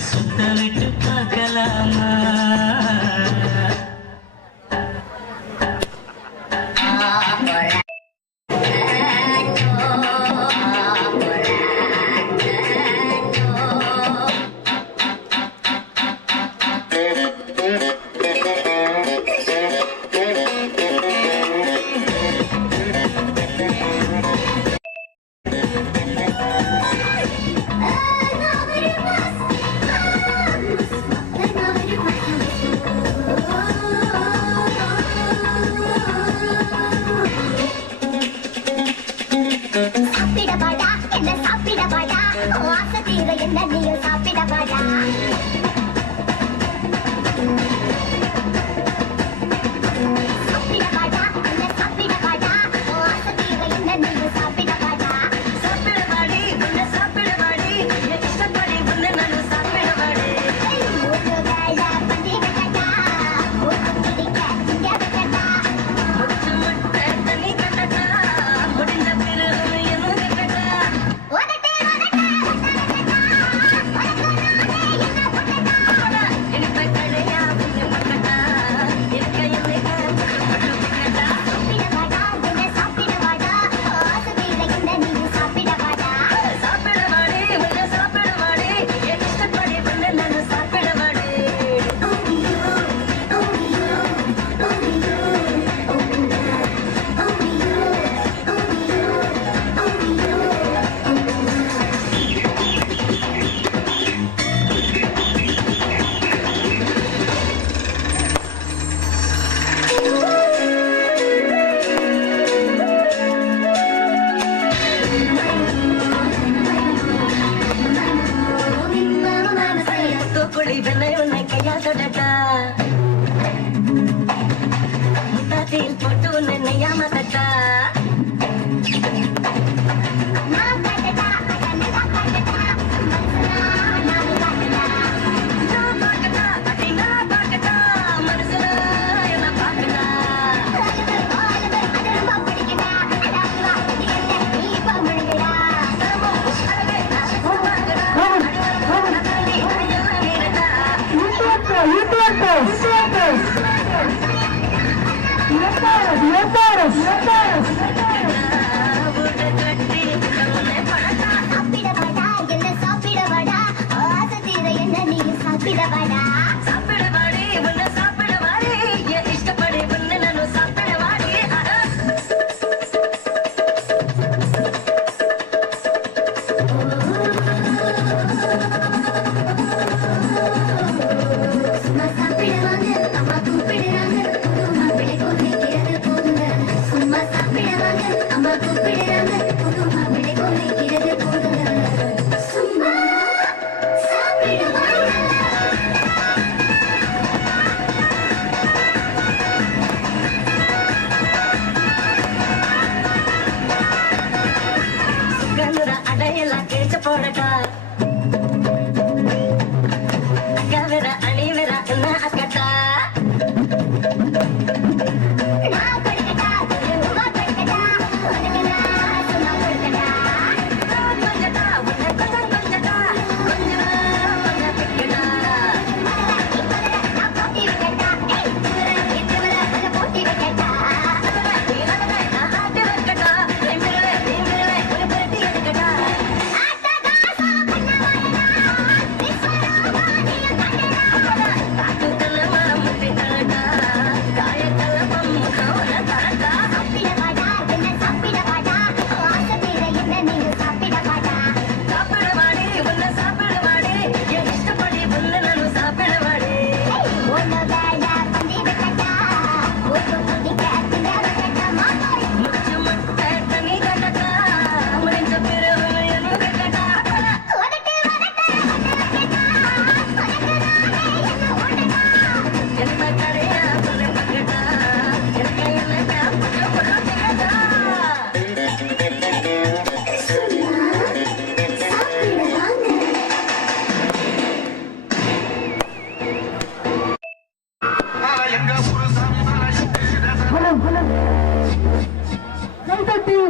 சுத்த விட்டு பார்க்கலாமா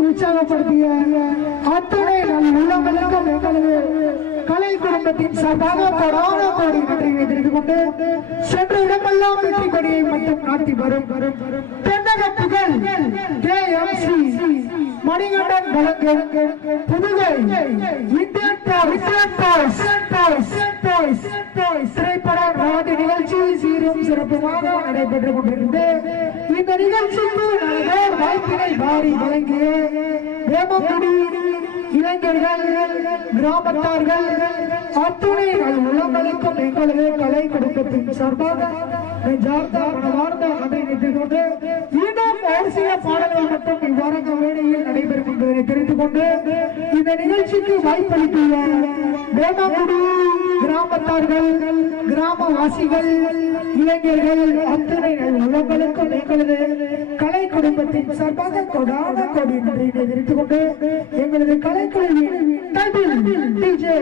உற்சாகப்படுத்திய அத்தனை நல் உள்ளங்களுக்கும் எங்களது கலை குடும்பத்தின் சார்பாக கொடான கோடி நன்றியை தெரிந்து கொண்டு சென்ற இடமெல்லாம் வெற்றி கொடியை மட்டும் நாட்டி வரும் தென்னக புகழ் KMC மணிகண்டன் வழங்கும் புதுகை இந்தியன் டாய்ஸ் திரைப்பட நாட்டு நிகழ்ச்சி சீரும் சிறப்புமாக நடைபெற்றுக் கொண்டிருந்தது. இந்த நிகழ்ச்சிக்கு வாய்ப்பினை வாரி வழங்கிய வேமக்குடி இளைஞர்கள் கிராமத்தார்கள் அத்துணை உள்ளங்களுக்கும் எங்களது கலை குடும்பத்தின் சார்பாக மனமார்ந்த நன்றியை தெரிந்து கொண்டு இன்னும் ஒரு சில பாடல்கள் மட்டும் இவ்வாரங்க வேளையில் நடைபெறும் என்பதனை தெரிந்து கொண்டு இந்த நிகழ்ச்சிக்கு வாய்ப்பளித்துள்ள வேமக்குடி கிராமத்தார்கள் கிராமவாசிகள் இளைஞர்கள் அத்துணை உள்ளங்களுக்கும் எங்களது கலை குடும்பத்தின் சார்பாக கொடான கோடி நன்றியை தெரிந்து கொண்டு எங்களது கலைக்குழுவின் டிஜே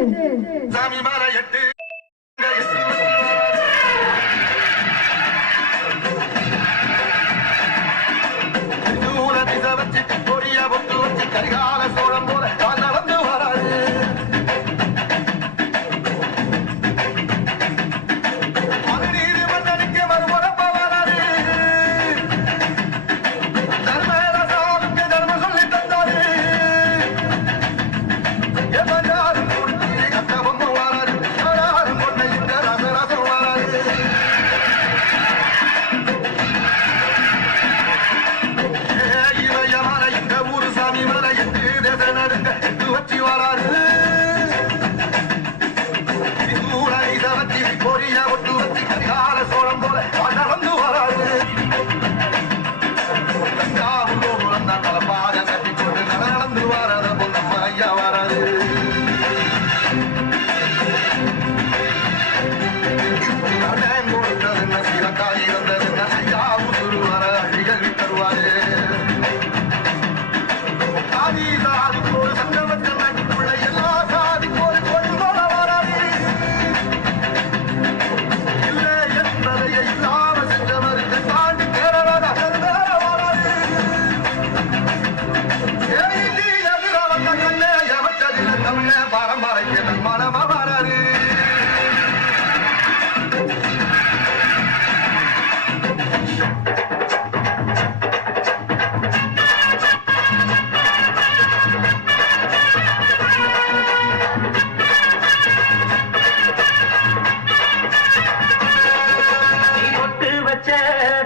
கரிகால சோழம் போல நடந்து வராது மனுநீதி மன்னனுக்கு மறுபுறப்ப வராது தர்மராசாவுக்கு தர்மம் சொல்லி தந்தாரு எவனாரும் கொடுத்து கத்தவம் வராது யாரும் கொண்ட இந்த ரசரசம் வராது இவையமான இந்த ஊரு சாமி மலை என்று தேச நடுங்க எட்டு வச்சு வராரு வச்சு பொரிய ஒட்டு வச்சு கரிகால சோழம் போல நடந்து வராரு தலைப்பாக கட்டி கொண்டு நடந்து வராத பொண்ணம்மா ஐயா வராது கொடுத்தது சீரக்காய் இருந்தது ஐயா உசுறு வர அழிகள் தருவாரு சாதிக்கு ஒரு சங்கமத்தில் நாட்டுக்குள்ள எல்லா சாதிக்கு ஒரு கொள்கோல வராது இல்லை என்பதையை இல்லாம சென்றவருக்கு தாண்டி தேரவாத வராது எதிர வந்த கண்ணே எவற்றதில தமிழ பரம்பரைக்கு தன் மனமா வராது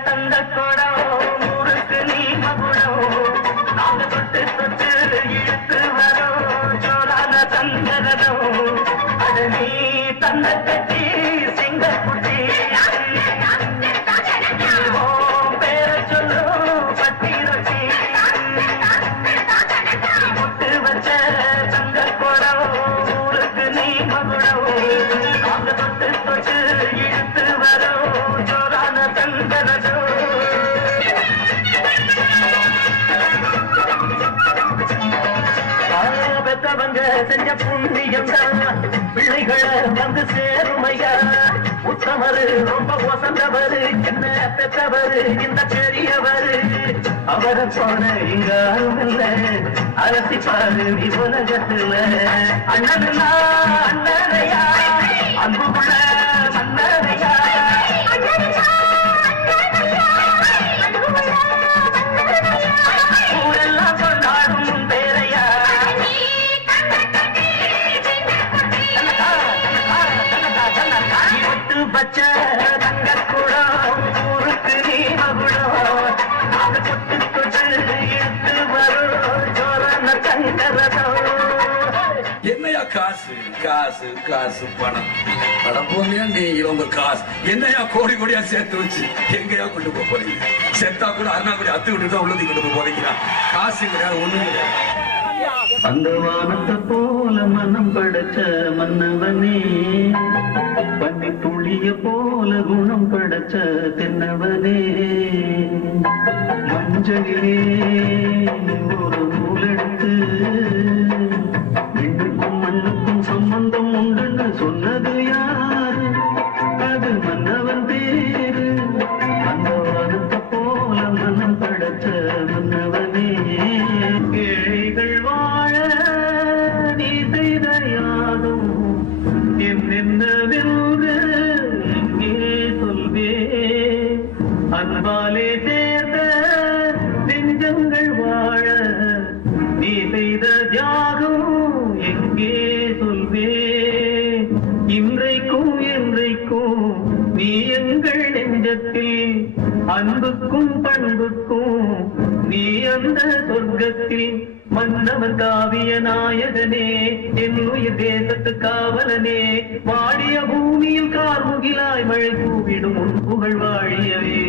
தந்த கொடம் ஊருக்கு நீ மகுடம் நாங்க தொட்டு தொட்டு இழுத்து வரும் சோழான தந்தரதம் அது நீ தந்த கட்டி சிங்கக்குட்டி பேர சொல்லும் பட்டி ரொட்டி முட்டு வச்ச தந்த கொடம் ஊருக்கு நீ மகுடம் நாங்க தொட்டு தொட்டு இழுத்து வரும் சோழான தந்தரதம் பெத்தவங்க செஞ்ச புண்ணியம் தான் பிள்ளைகளை வந்து சேருமையா உத்தமரு ரொம்ப வசந்தவரு என்ன பெத்தவரு இந்த பெரியவரு அவரை போன இங்க யாரும் இல்ல அரசி பாரு நீ உலகத்துல அண்ணனுனா அண்ணனையா அன்புள்ள மன்னரையா ஊரெல்லாம் கொண்டாடும் பேரையா பச்ச தங்க கூடம் ஊருக்கு நீ மகுடம் அது கொட்டு கொட்டு இழுத்து வரும் ஜோரான தங்கரதம். என்னையா காசு காசு காசு பணம் படம் போனியா நீங்க உங்க காசு என்னையா கோடி கோடியா சேர்த்து வச்சு எங்கயா கொண்டு போக போறீங்க? செத்தா கூட அருணாக்குடி அத்து விட்டு தான் உள்ளதி கொண்டு போக போறீங்க. காசு கிடையாது, ஒண்ணும் கிடையாது. அந்த வானத்தை போல மனம் படைச்ச மன்னவனே பன்னி துளிய போல குணம் படைச்ச தென்னவனே மஞ்சளிலே ஒரு நூலெடுத்து விண்ணுக்கும் மண்ணுக்கும் சம்பந்தம் உண்டுன்னு சொன்னது யாரு? அது மன்னவன் பேரு. அந்த வானத்தை போல மனம் படைச்ச மன்னவனே ஏழைகள் வாழ நீ செய்த யாரும் அன்புக்கும் பண்புக்கும் நீ அந்த சொர்க்கத்தில் மன்னவன் காவிய நாயகனே என் உயிர் தேசத்து காவலனே வாடிய பூமியில் கார்முகிலாய் மழை கூவிடும் உன் புகழ் வாழியவே.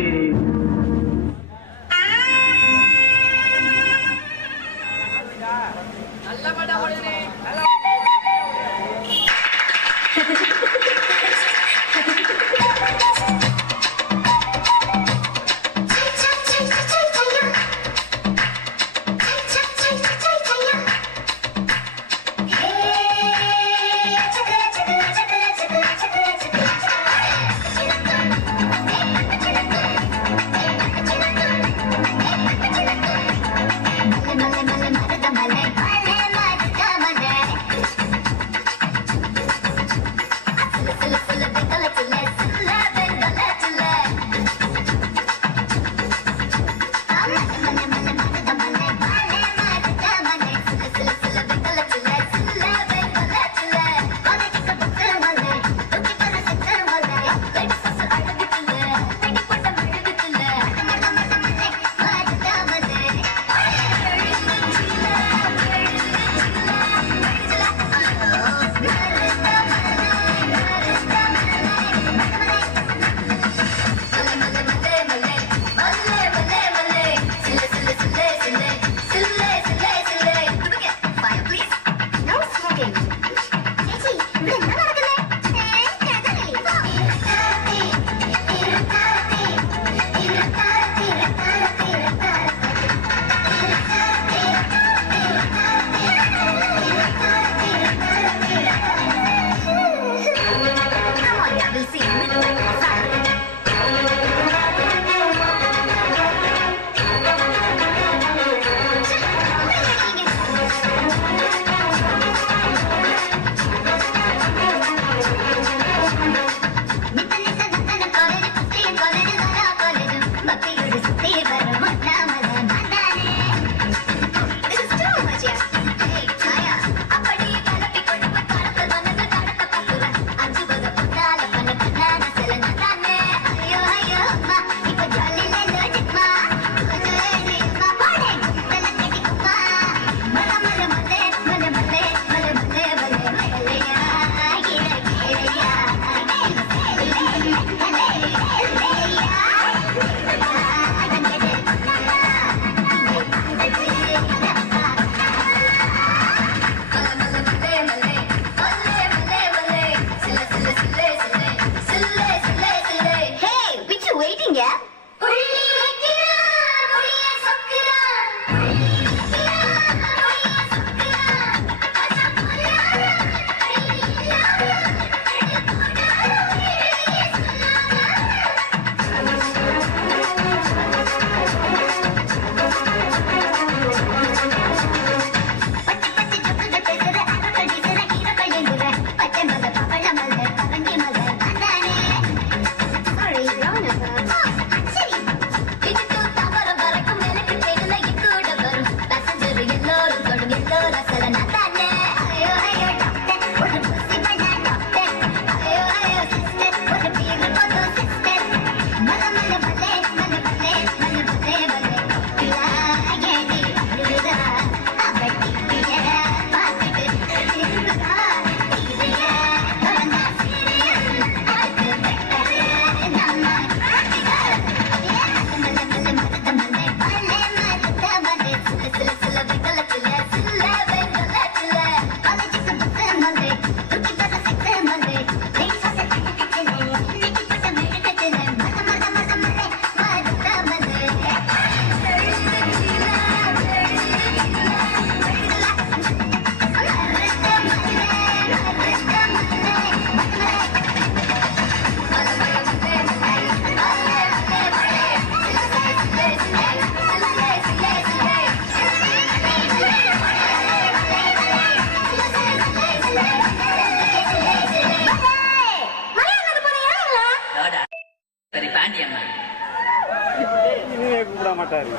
கூப்பிட மாட்டாரு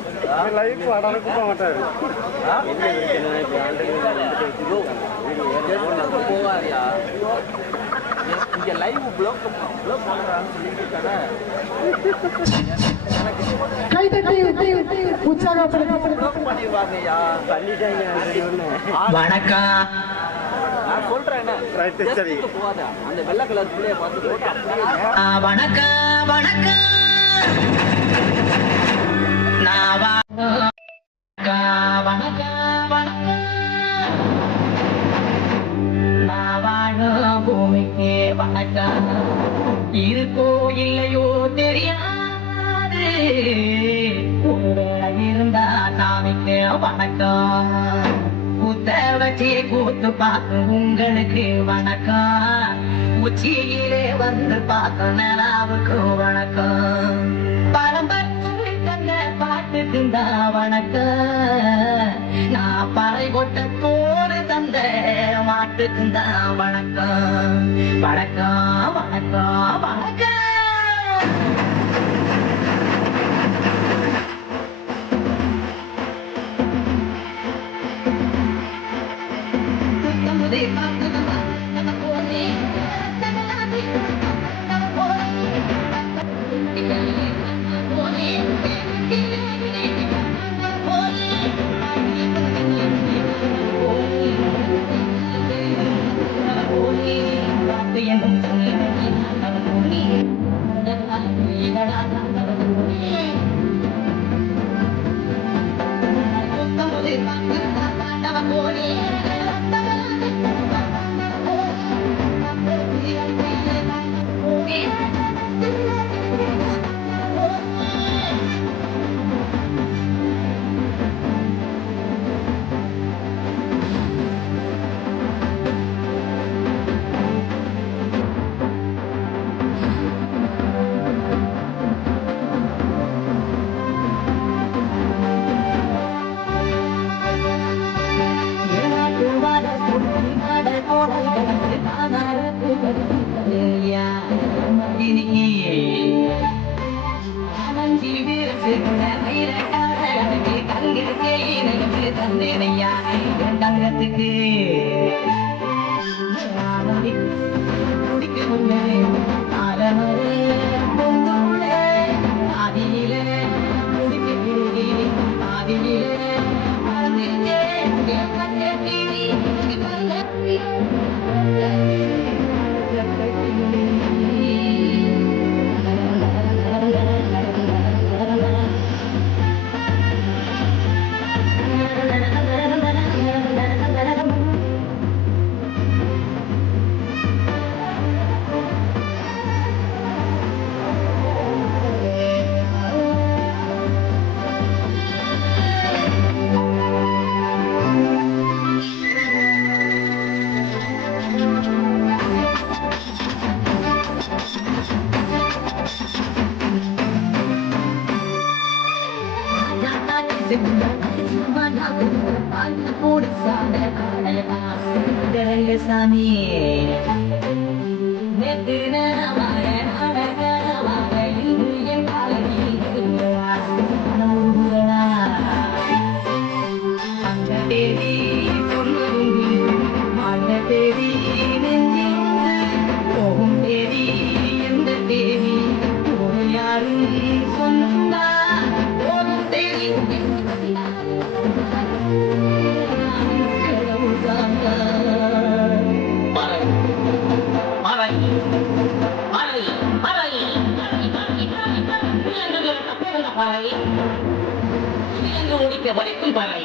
லைஃப் அடன கூப்பிட மாட்டாரு போவாரியா இங்க லைவ் ப்ளாக் பண்றான்னு சொல்லிட்டு கைதட்டி உற்சாகப்படுத்த பண்ணிடுவாங்கய்யா. வணக்கம். நான் சொல்றேன் போகாத அந்த வெள்ளை கலர் பிள்ளைய பார்த்து வணக்கம் வணக்கம். நான் வணக்கம் வணக்கம். நான் வாழும் பூமிக்கு வணக்கம். இருக்கோ இல்லையோ தெரியாது. ஒருவேளை இருந்தா சாமிக்கு வணக்கம். குத்த வச்சு கூத்து பார்த்து உங்களுக்கு வணக்கம். உச்சியிலே வந்து பார்த்து நிலாவுக்கு வணக்கம். பரம்பரை தந்த பாட்டுக்கு தான் வணக்கம். நான் பறை கொட்ட தோறு தந்த மாட்டுக்கு தான் வணக்கம். வணக்கம் வணக்கம் வணக்கம். தங்கத்துக்கு சாமி வரைக்கும் பாரு.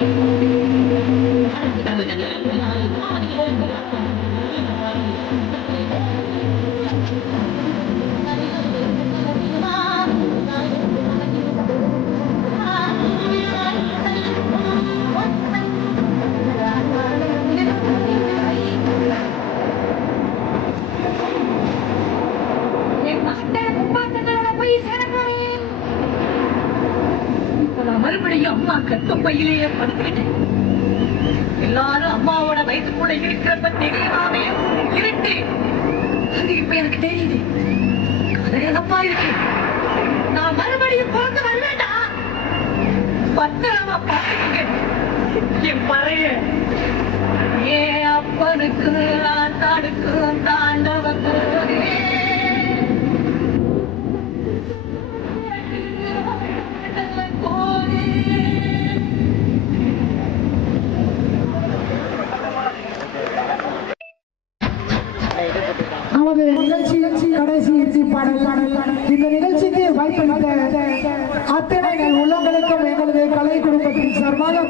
மறுபடியும் அம்மா கட்டும் பையிலேயே படுத்துக்கிட்டேன். எல்லாரும் அம்மாவோட வயசுக்குள்ள இருக்கிறப்ப தெரியாமே இருக்கு. அது இப்ப எனக்கு தெரியுது. கதையப்பா இருக்கு. நான் மறுபடியும் பிறந்து வருவேண்டா. பத்திரமா பாத்துக்கங்க என் பறைய. ஏன் அப்பனுக்கு ஆத்தாடுக்கு தாண்டவக்கு பாடல். இந்த நிகழ்ச்சிக்கு வாய்ப்பளித்த அத்தனை நல் உள்ளங்களுக்கும் எங்களது கலை குடும்பத்தின் சார்பாக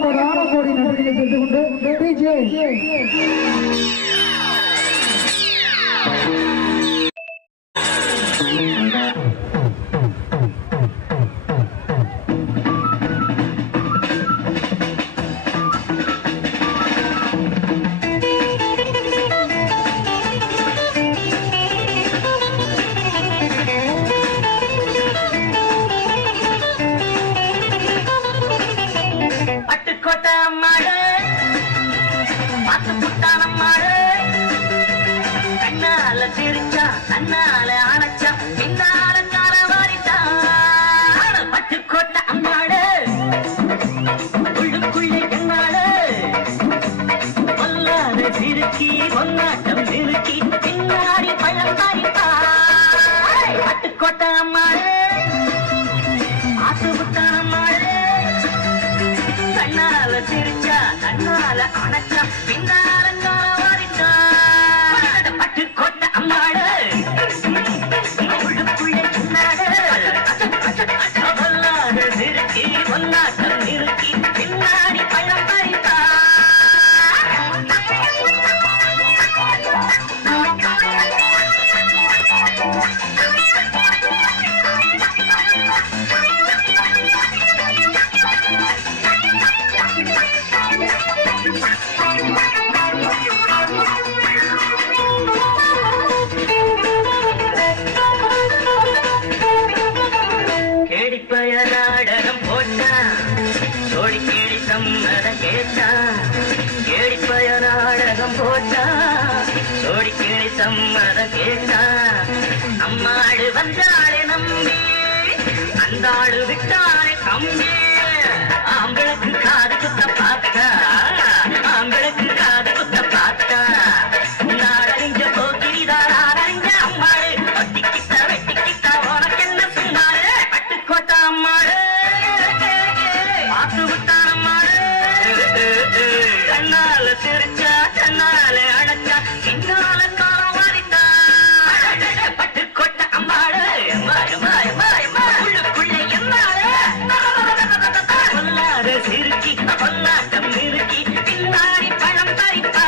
கோடி நன்றிகளை தெரிந்து கொண்டு டிஜே பட்டுக்கோட்டை அம்மாடு பார்த்து புட்டான அம்மாடு கண்ணால சிரிச்சா கண்ணால அணைச்சா பின்னால கால வாரிட்டா பட்டுக்கோட்டை அம்மாடு உள்ளுக்குள்ளே என்னாடு பொல்லாத சிறுக்கி பொன்னாட்டம் சிறுக்கி பின்னாடி பழம் வாரிட்டா பட்டுக்கோட்டை அம்மாடு பார்த்து புட்டான அம்மாடு கண்ணால சிரிச்சா கண்ணால அணைச்சா பின்னால காவாரிச்சா பட்டு கொட்ட அம்மாடு உள்ளுக்குள்ளே சொன்னாடு பொல்லாத சிறுக்கி பொன்னாட்டம் நிறுக்கி பின்னாடி பழம் பறித்தா கேடிப்பய நாடகம் போட்டான் சோடி கேடி சம்மதம் கேட்டான் கேடிப்பய நாடகம் போட்டான் சோடி கேடி சம்மதம் கேட்டான் அம்மாடு வந்தாளே நம்பி அந்த ஆளு விட்டாளே கம்பி ஆம்பளுக்கு காது குத்த பார்த்தா ஆம்பளுக்கு காது குத்த பார்த்தா நாடறிஞ்ச போக்கிரிதான் நாடறிஞ்ச அம்மாடு ஒட்டிக்கிட்ட வெட்டிக்கிட்ட உனக்கு என்ன சொன்னாரு பட்டுக்கோட்டை அம்மாடு பார்த்து விட்டான் அம்மாடு கண்ணால சிரிச்சா கண்ணால அடைச்சா பின்னால காலம் வாரிட்டா பட்டுக்கோட்டை அம்மாடு உள்ளுக்குள்ளே என்னாடு பொல்லாத சிறுக்கி பொல்லாட்டம் நிறுக்கி பின்னாடி பழம் பறிப்பா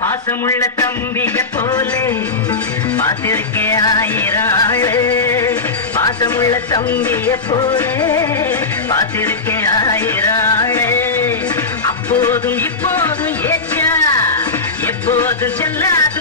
பாசமுள்ள தம்பிய போலே பார்த்திருக்கேன் ஆயிரம் ஆளு பாசமுள்ள தம்பிய போலே பார்த்திருக்கேன் ஆயிரம் ஆளு அப்போதும் இப்போதும் ஏச்சா எப்போதும் செல்லாது